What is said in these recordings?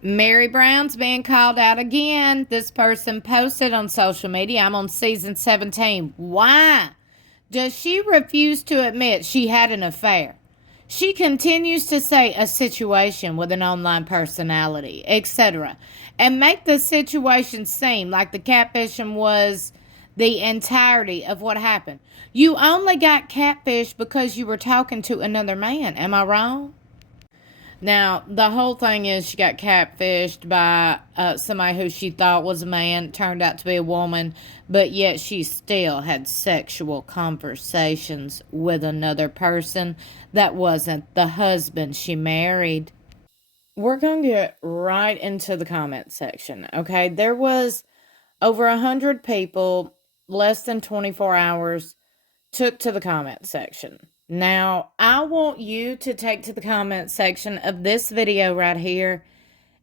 Meri Brown's being called out again. This person posted on social media, I'm on season 17. Why does she refuse to admit she had an affair? She continues to say a situation with an online personality, etc., and make the situation seem like the catfishing was the entirety of what happened. You only got catfish because you were talking to another man. Am I wrong? Now, the whole thing is she got catfished by somebody who she thought was a man, turned out to be a woman, but yet she still had sexual conversations with another person that wasn't the husband she married. We're going to get right into the comment section, okay? There was over 100 people, less than 24 hours, took to the comment section. Now, I want you to take to the comment section of this video right here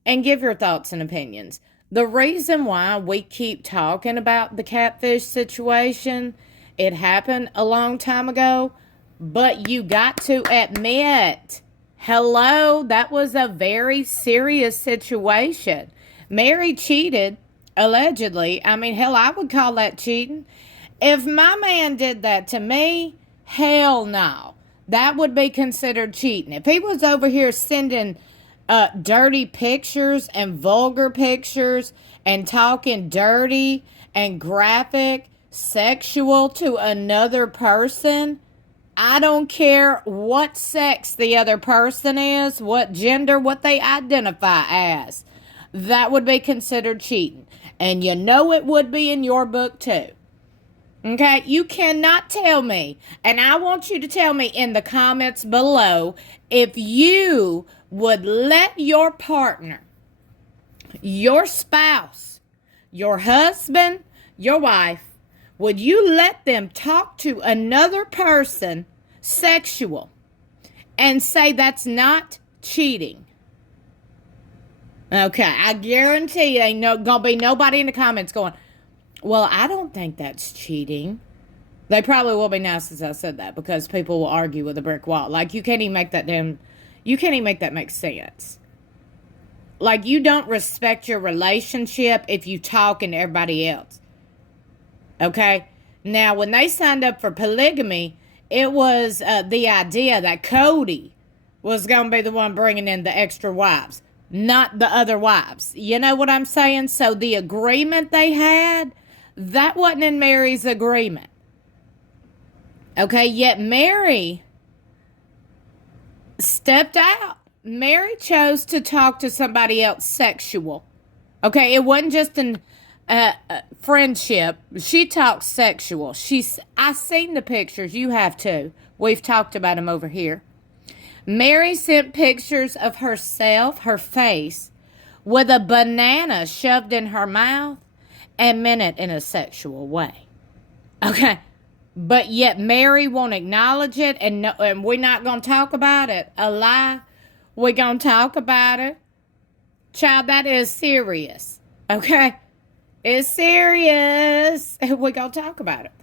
and give your thoughts and opinions. The reason why we keep talking about the catfish situation, it happened a long time ago, but you got to admit, hello, that was a very serious situation. Meri cheated, allegedly. I mean, hell, I would call that cheating. If my man did that to me, hell no. That would be considered cheating. If he was over here sending dirty pictures and vulgar pictures and talking dirty and graphic, sexual to another person, I don't care what sex the other person is, what gender, what they identify as. That would be considered cheating. And you know it would be in your book too. Okay, you cannot tell me, and I want you to tell me in the comments below, if you would let your partner, your spouse, your husband, your wife, would you let them talk to another person sexual and say that's not cheating? Okay, I guarantee you ain't gonna be nobody in the comments going, well, I don't think that's cheating. They probably will be nice as I said that, because people will argue with a brick wall. Like, you can't even make that make sense. Like, you don't respect your relationship if you talking to everybody else. Okay? Now, when they signed up for polygamy, it was the idea that Kody was going to be the one bringing in the extra wives, not the other wives. You know what I'm saying? So the agreement they had, that wasn't in Meri's agreement. Okay, yet Meri stepped out. Meri chose to talk to somebody else sexual. Okay, it wasn't just an friendship. She talked sexual. I seen the pictures. You have too. We've talked about them over here. Meri sent pictures of herself, her face, with a banana shoved in her mouth, and meant it in a sexual way. Okay. But yet Meri won't acknowledge it, and we're not going to talk about it. A lie. We're going to talk about it. Child, that is serious. Okay? It's serious. We're going to talk about it.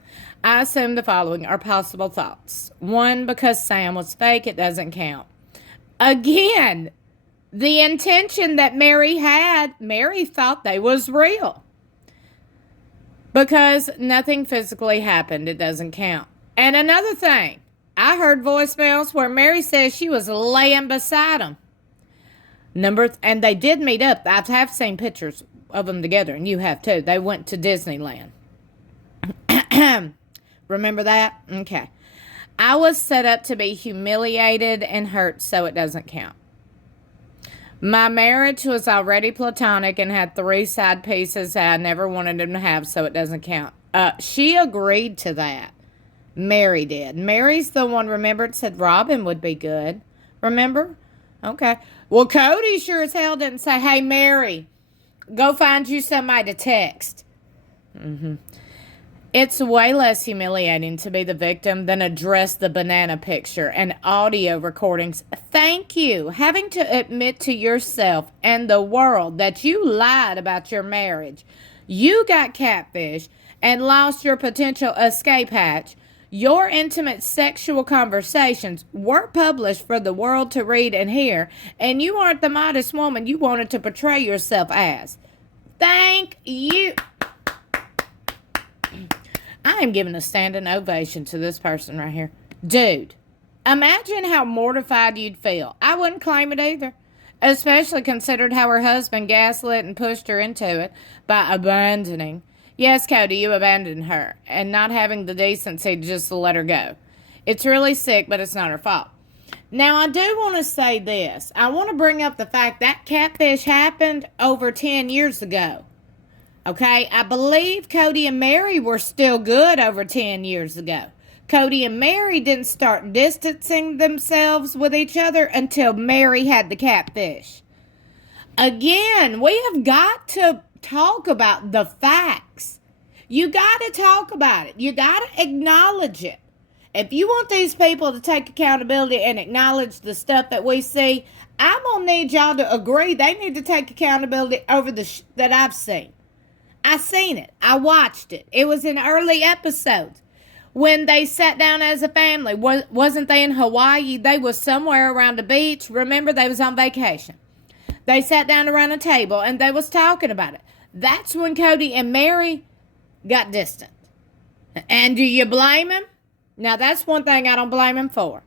I assume the following are possible thoughts. 1, because Sam was fake, it doesn't count. Again, the intention that Meri had, Meri thought they was real. Because nothing physically happened, it doesn't count. And another thing, I heard voicemails where Meri says she was laying beside him. And they did meet up. I have seen pictures of them together, and you have too. They went to Disneyland. Remember that? Okay. I was set up to be humiliated and hurt, so it doesn't count. My marriage was already platonic and had 3 side pieces that I never wanted him to have, so it doesn't count. She agreed to that. Meri did. Meri's the one, remember, it said Robin would be good. Remember? Okay. Well, Kody sure as hell didn't say, hey, Meri, go find you somebody to text. It's way less humiliating to be the victim than address the banana picture and audio recordings. Thank you. Having to admit to yourself and the world that you lied about your marriage. You got catfish and lost your potential escape hatch. Your intimate sexual conversations were published for the world to read and hear, and you aren't the modest woman you wanted to portray yourself as. Thank you. I am giving a standing ovation to this person right here. Dude, imagine how mortified you'd feel. I wouldn't claim it either. Especially considered how her husband gaslit and pushed her into it by abandoning. Yes, Kody, you abandoned her and not having the decency to just let her go. It's really sick, but it's not her fault. Now, I do want to say this. I want to bring up the fact that catfish happened over 10 years ago. Okay, I believe Kody and Meri were still good over 10 years ago. Kody and Meri didn't start distancing themselves with each other until Meri had the catfish. Again, we have got to talk about the facts. You got to talk about it. You got to acknowledge it. If you want these people to take accountability and acknowledge the stuff that we see, I'm going to need y'all to agree they need to take accountability over the that I've seen. I seen it. I watched it. It was in early episodes. When they sat down as a family, wasn't they in Hawaii? They was somewhere around the beach. Remember, they was on vacation. They sat down around a table and they was talking about it. That's when Kody and Meri got distant. And do you blame him? Now, that's one thing I don't blame him for.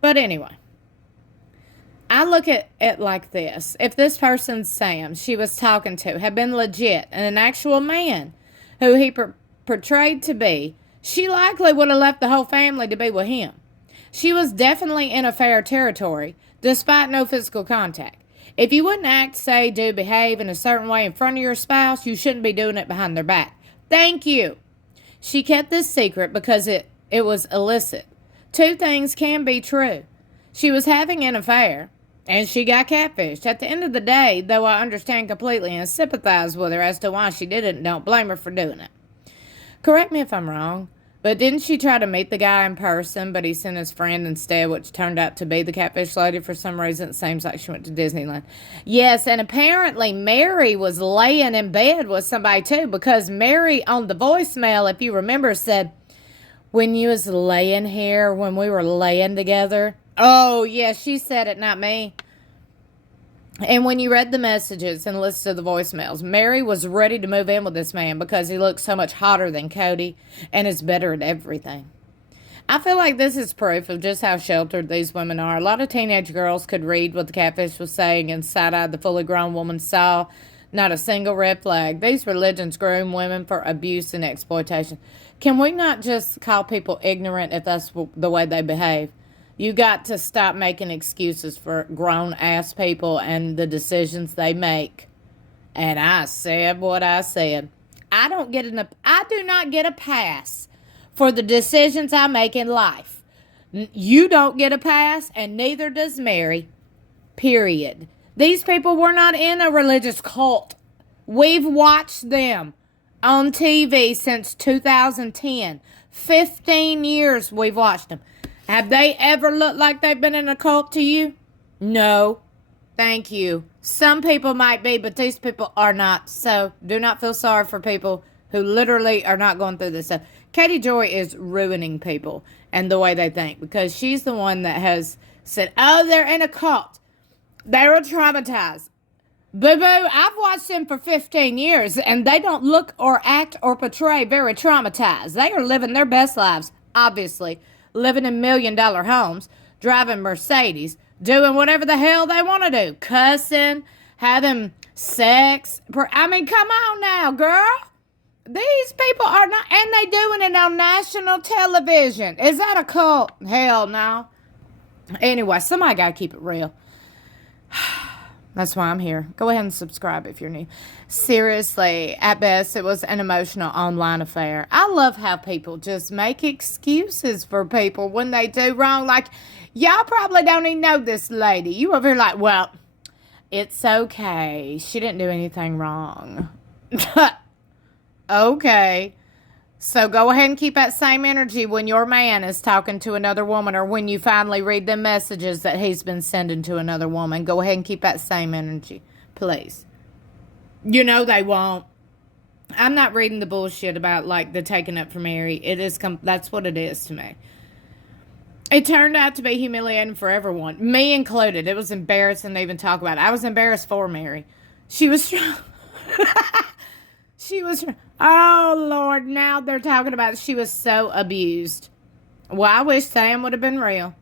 But anyway, I look at it like this. If this person, Sam, she was talking to, had been legit and an actual man who he portrayed to be, she likely would have left the whole family to be with him. She was definitely in affair territory, despite no physical contact. If you wouldn't act, say, do, behave in a certain way in front of your spouse, you shouldn't be doing it behind their back. Thank you. She kept this secret because it was illicit. Two things can be true. She was having an affair, and she got catfished. At the end of the day, though I understand completely and sympathize with her as to why she did it, and don't blame her for doing it. Correct me if I'm wrong, but didn't she try to meet the guy in person, but he sent his friend instead, which turned out to be the catfish lady for some reason? It seems like she went to Disneyland. Yes, and apparently Meri was laying in bed with somebody too, because Meri on the voicemail, if you remember, said, when you was laying here, when we were laying together. Oh, yeah, she said it, not me. And when you read the messages and listened to the voicemails, Meri was ready to move in with this man because he looks so much hotter than Kody and is better at everything. I feel like this is proof of just how sheltered these women are. A lot of teenage girls could read what the catfish was saying and side-eyed the fully grown woman saw. Not a single red flag. These religions groom women for abuse and exploitation. Can we not just call people ignorant if that's the way they behave? You got to stop making excuses for grown-ass people and the decisions they make. And I said what I said. I do not get a pass for the decisions I make in life. You don't get a pass, and neither does Meri. Period. These people were not in a religious cult. We've watched them on TV since 2010. 15 years we've watched them. Have they ever looked like they've been in a cult to you? No. Thank you. Some people might be, but these people are not. So do not feel sorry for people who literally are not going through this stuff. Katie Joy is ruining people and the way they think, because she's the one that has said, oh, they're in a cult. They're traumatized. Boo-boo, I've watched them for 15 years, and they don't look or act or portray very traumatized. They are living their best lives, obviously. Living in million-dollar homes, driving Mercedes, doing whatever the hell they want to do. Cussing, having sex. I mean, come on now, girl. These people are not, and they doing it on national television. Is that a cult? Hell no. Anyway, somebody got to keep it real. That's why I'm here. Go ahead and subscribe if you're new. Seriously, at best, it was an emotional online affair. I love how people just make excuses for people when they do wrong. Like, y'all probably don't even know this lady. You over here like, well, it's okay. She didn't do anything wrong. Okay. So go ahead and keep that same energy when your man is talking to another woman, or when you finally read the messages that he's been sending to another woman. Go ahead and keep that same energy, please. You know they won't. I'm not reading the bullshit about, like, the taking up for Meri. It is, that's what it is to me. It turned out to be humiliating for everyone, me included. It was embarrassing to even talk about it. I was embarrassed for Meri. She was trying. She was. Oh, Lord. Now they're talking about she was so abused. Well, I wish Sam would have been real.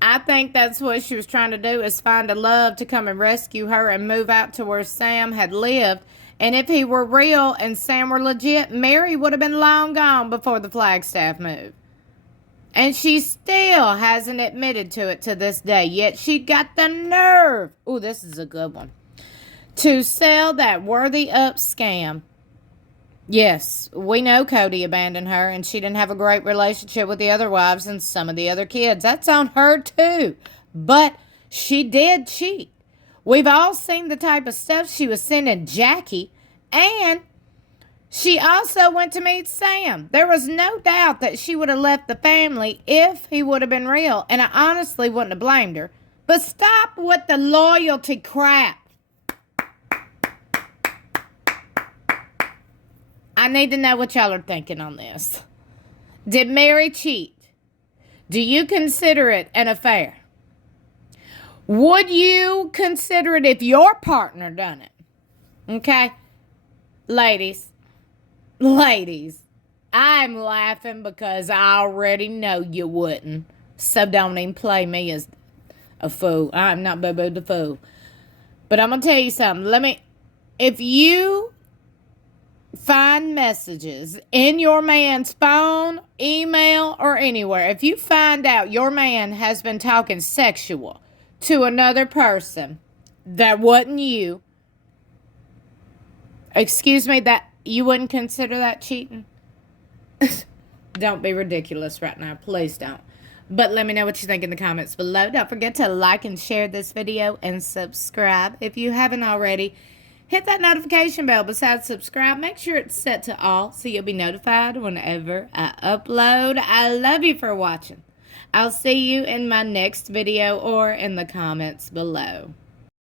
I think that's what she was trying to do, is find a love to come and rescue her and move out to where Sam had lived. And if he were real and Sam were legit, Meri would have been long gone before the Flagstaff moved. And she still hasn't admitted to it to this day. Yet she got the nerve. Oh, this is a good one. To sell that worthy up scam. Yes, we know Kody abandoned her and she didn't have a great relationship with the other wives and some of the other kids. That's on her too. But she did cheat. We've all seen the type of stuff she was sending Jackie, and she also went to meet Sam. There was no doubt that she would have left the family if he would have been real, and I honestly wouldn't have blamed her. But stop with the loyalty crap. I need to know what y'all are thinking on this. Did Meri cheat? Do you consider it an affair? Would you consider it if your partner done it? Okay? Ladies, I'm laughing because I already know you wouldn't. So don't even play me as a fool. I'm not Boo-Boo the fool. But I'm going to tell you something. If you find messages in your man's phone, email, or anywhere, if you find out your man has been talking sexual to another person that wasn't you, excuse me, that you wouldn't consider that cheating? Don't be ridiculous right now. Please don't. But let me know what you think in the comments below. Don't forget to like and share this video and subscribe if you haven't already. Hit that notification bell. Besides subscribe, make sure it's set to all so you'll be notified whenever I upload. I love you for watching. I'll see you in my next video or in the comments below.